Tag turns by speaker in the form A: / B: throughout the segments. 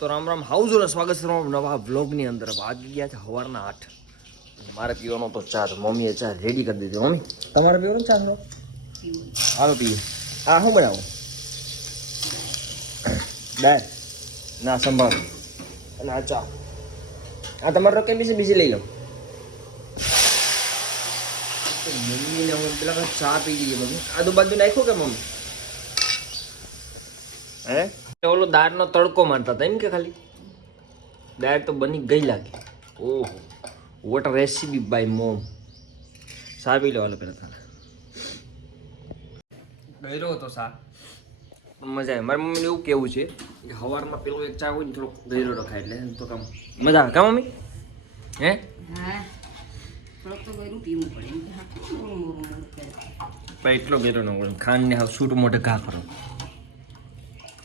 A: તો રામ રામ હાઉઝ સ્વાગત છે નવા વ્લોગની અંદર. વાગી ગયા છે સવારના આઠ. મારે પીવાનો તો ચા મમ્મીએ ચા રેડી કરી દીધી મમ્મી. તમારે પીવાનો ચા નો હાલો પીએ. હા શું બનાવો? દાળ ના સંભાળ. અને આ ચા. આ તમારે રોકેલી છે? બીજી લઈ લો. મમ્મીને હું પેલા ચા પી ગઈ મમ્મી. આજુ બાજુ નાખ્યું કે મમ્મી? હે? ઓલો દાળનો તડકો મારતા હતા એમ કે ખાલી? દાળ તો બની ગઈ લાગે. ઓહો. વોટ રેસીપી બાય મોમ સાબી લેવાલો પેલા તને ગયરો હતો સા. મજા આવે. મારી મમ્મીને એવું કેવું છે કે સવારમાં પેલો એક ચા હોય ને થોડોક ગયરો રખાય એટલે તો કામ મજા આવે. કા મમ્મી? હે?
B: તો
A: એટલો ગેરો ન હોય ખાંડ ને હાવ સૂટ મોઢે ઘા કરો.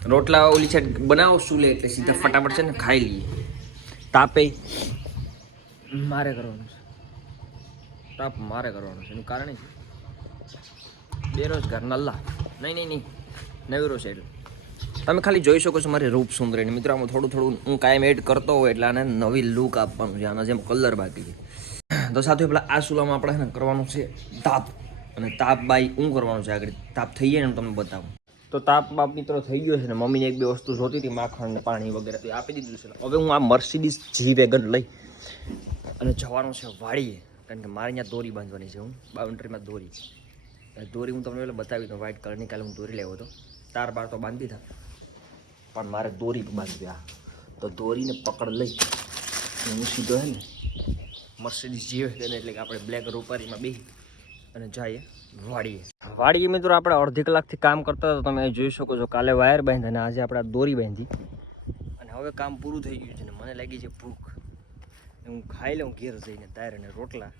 A: રોટલા ઓલી છે બનાવો શું લે એટલે સીધા ફટાફટ છે ને ખાઈ લઈએ. તાપે. મારે કરવાનું છે. તાપ મારે કરવાનું છે. એનું કારણ બેરોજગાર નલ્લા. નહીં નહીં નહીં. નવીરો છે એટલે. તમે ખાલી જોઈ શકો છો મારી રૂપ સુંદરીને. મિત્રો, આમાં થોડું થોડું હું કાયમ એડ કરતો હોય એટલે આને નવી લુક આપવાનું છે. આના જેમ કલર બાકી છે. તો સાથે પેલા આ સુલામાં આપણે કરવાનું છે તાપ. અને તાપ બાય હું કરવાનું છે આગળ? તાપ થઈ જાય ને તમને બતાવું. તો તાપ બાપ મિત્રો થઈ ગયો છે ને મમ્મીને એક બે વસ્તુ જોતી હતી, માખણ ને પાણી વગેરે તો આપી દીધું છે. હવે હું આ મર્સિડીઝ જી વેગન લઈ અને જવાનું છે વાડીએ, કારણ કે મારે અહીંયા દોરી બાંધવાની છે હું, બાઉન્ડ્રીમાં દોરી. દોરી હું તમને એટલે બતાવી દઉં વ્હાઇટ કલરની કાલે હું દોરી લેવો હતો. તાર બાર તો બાંધી હતા પણ મારે દોરી બાંધવી આ. તો દોરીને પકડ લઈ. હું સીધો હે ને મર્સિડીઝ જીવે તેને એટલે કે આપણે બ્લેક રૂપારીમાં બેસી અને જઈએ. વાડીએ. વાડીએ મિત્રો આપણે અડધી કલાકથી કામ કરતા હતા તમે જોઈ શકો છો કાલે વાયર બાંધી અને આજે આપણે દોરી બાંધી. અને હવે કામ પૂરું થઈ ગયું છે ને મને લાગી છે ભૂખ. હું ખાઈ લઉં ઘેર જઈને દાળ અને રોટલા.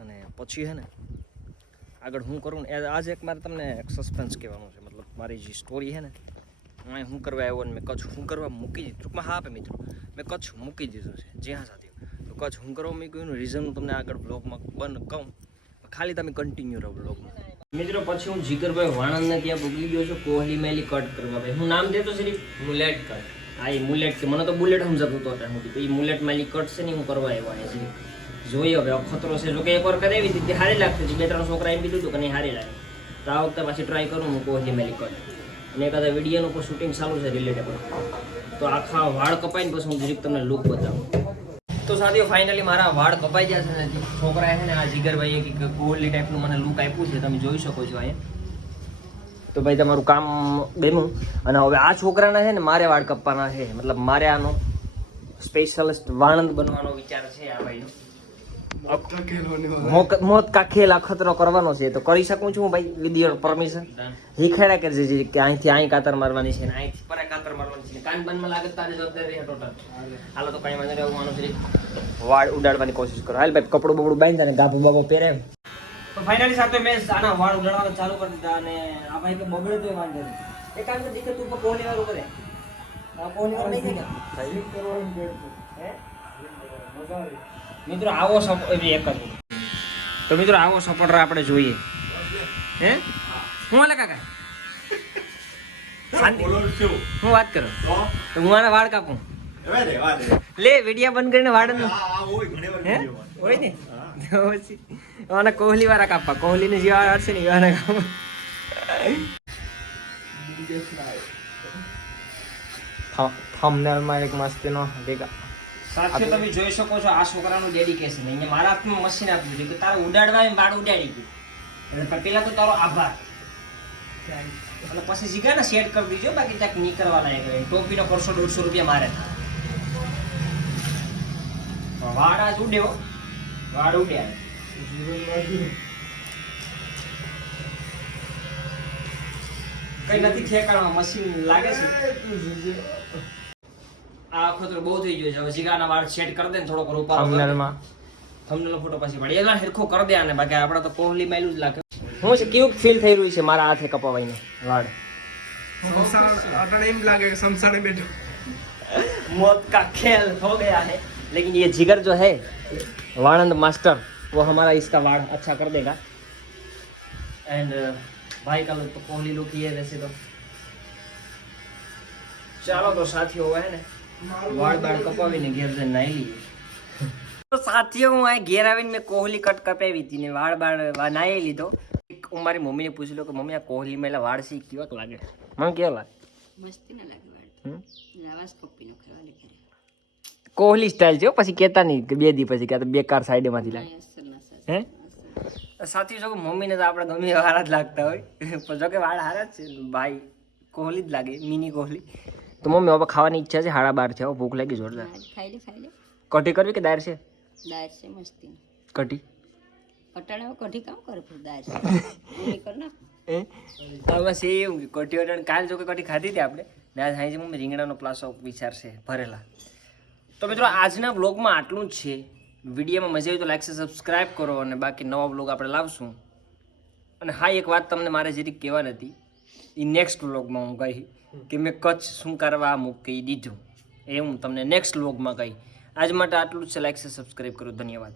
A: અને પછી હે ને, આગળ હું કરું ને આજે એક મારે તમને એક સસ્પેન્સ કહેવાનું છે. મતલબ મારી જે સ્ટોરી છે ને હું હું કરવા આવ્યો ને મેં કચ્છ હું કરવા મૂકી દીધું. ટૂંકમાં હા આપે મિત્રો. મેં કચ્છ મૂકી દીધું છે. જ્યાં સાથે તો કચ્છ હું કરવા મૂક્યું એનું રીઝન હું તમને આગળ બ્લોગમાં બન કહું. ખાલી તમે કન્ટિન્યુ રહો બ્લોગમાં મિત્રો, પછી હું જીગરભાઈ વાણંદને ત્યાં ભૂગલી ગયો છું, કોહલી મેલી કટ કરવા ભાઈ. હું નામ દેતો સિર્ફ મુલેટ કટ હા, એ મુલેટ કે મને તો બુલેટ સમજાતું હતો અત્યારે હું એ મુલેટ મેલી કટ છે ને, હું કરવા આવ્યો છે જોઈએ હવે, અખતરો છે. જો કે એકવાર કરાવી તે સારી લાગતી હતી. બે ત્રણ છોકરા એમ કીધું હતું કે નહીં સારી લાગે. તો આ વખતે પાછી ટ્રાય કરું હું કોહલી મેલી કટ અને એકાદા વિડીયોનું પણ શૂટિંગ ચાલુ છે રિલેટેબલ તો આખા વાળ કપાઈને પછી હું જરીક તમને લુક બતાવું. તો સાથીઓ ફાઇનલી મારા વાળ કપાઈ ગયા છે ને જે છોકરાએ છે ને આ જીગરભાઈએ એક ગોલ્ડી ટાઈપનું મને લુક આપ્યું છે, તમે જોઈ શકો છો અહીંયા. તો ભાઈ, તમારું કામ બેનું અને હવે આ છોકરાના છે ને, મારે વાળ કપવાના છે. મતલબ મારે આનો સ્પેશિયલિસ્ટ વાણંદ બનવાનો વિચાર છે આ ભાઈનો. મોત કા ખેલ અખતરો કરવાનો છે. તો કરી શકું છું ભાઈ વિથ યોર પરમિશન હિખેડા કરજે જે કે અહીંથી અહીં કાતર મારવાની છે ને અહીંથી પરે કાતર મારવાની છે કાન બાનમાં લાગે તારી જવાબદારી રહે ટોટલ હાલો તો કઈ વાંધો નહીં હું માનું છું વાળ ઉડાડવાની કોશિશ કરો. હાલ ભાઈ કપડું બપડું બાંધી અને ગાભો બાબો પહેરે તો ફાઇનલી સાથે મેં આના વાળ ઉડાડવાનું ચાલુ કરી દીધા અને આ ભાઈ તો બગડે તો વાંધો નહીં. એક કામ તો દીકર તું ઉપર કોહલી વાળું કરે. આ કોહલી વાળું નહીં કરે. હે? મિત્રો આવો એક જ તો મિત્રો આવો સપોર્ટર આપણે જોઈએ. હે? હું હાલે કાકા? હું વાત કરું? તો? હું આના વાળ કાપું? લે વિડિયા બંધ કરીને વાળ હે હોય ને? આના કોહલી વાળા કાપવા. કોહલી ને જે વાળ હશે ને એવાના કાપવા. થંબનેલમાં એક મસ્તીનો દેખા સાથીઓ તમે જોઈ શકો છો આ છોકરાનું ડેડિકેશન અહીંયા મારા હાથમાં મશીન આપ્યું છે કે તારે ઉડાડવા એમ વાળ ઉડાડી ગયું એટલે પેલા તો તારો આભાર. અને પછી જીગા ને સેટ કરી દીજો બાકી ક્યાંક નીકળવા લાયક હોય. ટોપીનો કરશો દોઢસો રૂપિયા મારે થાય. વાળ આજ ઉડ્યો વાળ ઉડ્યા કઈ નથી ઠેકાણમાં મશીન લાગે છે. આ આખો તો બહુ થઈ ગયો છે હવે જીગાના વાળ સેટ કરી દે ને થોડોક રૂપાળો થંબનેલમાં થંબનેલ ફોટો પછી પડી એલા હેરખો કરી દે આને બાકી આપણે તો કોહલી માયલું જ લાગે હું છે કેવું ફીલ થઈ રહ્યું છે મારા હાથે કપાવાઈને વાળ
C: એમ લાગે કે સમસાણે બેઠો
A: मौत का खेल हो गया है लेकिन ये जिगर जो है वाणंद मास्टर वो हमारा इसका वाड़ अच्छा कर देगा एंड भाई का लोग तो कोहली लुक ही है वैसे तो चलो तो साथियों हुआ है ना વાળ બાળ કપાવીને ઘેર જઈને નાઈ લઈએ તો સાથીઓ હું અહીં ઘેર આવીને મેં કોહલી કટ કપાવી હતી ને વાળ બાળ નાહી લીધો. હું મારી મમ્મીને પૂછી લો કે મમ્મી આ કોહલી મેલા વાળ સી લાગે. મને કેવા લાગે?
B: મસ્તી ના લાગે વાળ લાવાસ કપ્પીનો ખાલી ઘરે
A: કોહલી સ્ટાઇલ છે પછી કહેતા નહીં કે બે દી પછી કે આ તો બેકાર સાઈડમાંથી લાગે. હે? સાથી જો મમ્મીને તો આપણે ગમે વાળા જ લાગતા હોય. પણ જો કે વાળ હારા જ છે. ભાઈ કોહલી જ લાગે મિની કોહલી. તો મમ્મી હવે ખાવાની ઈચ્છા છે હાડા બાર છે હવે ભૂખ લાગી જોરદાર.
B: ખાઈ લે ખાઈ લે.
A: કઢી કરવી કે દાળ છે?
B: દાળ છે મસ્તી.
A: કઢી.
B: અટાણે કઢી કામ કરે પણ દાળ છે? કર ના.
A: એ? આમાં સેમ કઢી વટાણ કાલ જો કે કઢી ખાધી હતી આપણે ને આજ હાઈ મમ્મી રીંગણાનો પ્લાસો વિચારશે ભરેલા. તો મિત્રો આજના બ્લોગમાં આટલું જ છે. વિડીયોમાં મજા આવી તો લાઈક સબસ્ક્રાઈબ કરો અને બાકી નવા બ્લોગ આપણે લાવશું. અને હા એક વાત તમને મારે જરીક કહેવાની હતી. એ નેક્સ્ટ વ્લોગમાં હું કહી કે મેં કચ્છ શું કરવા મૂકી દીધું. એ હું તમને નેક્સ્ટ વ્લોગમાં કહી આજ માટે આટલું જ. છે લાઈક સબસ્ક્રાઈબ કરો. ધન્યવાદ.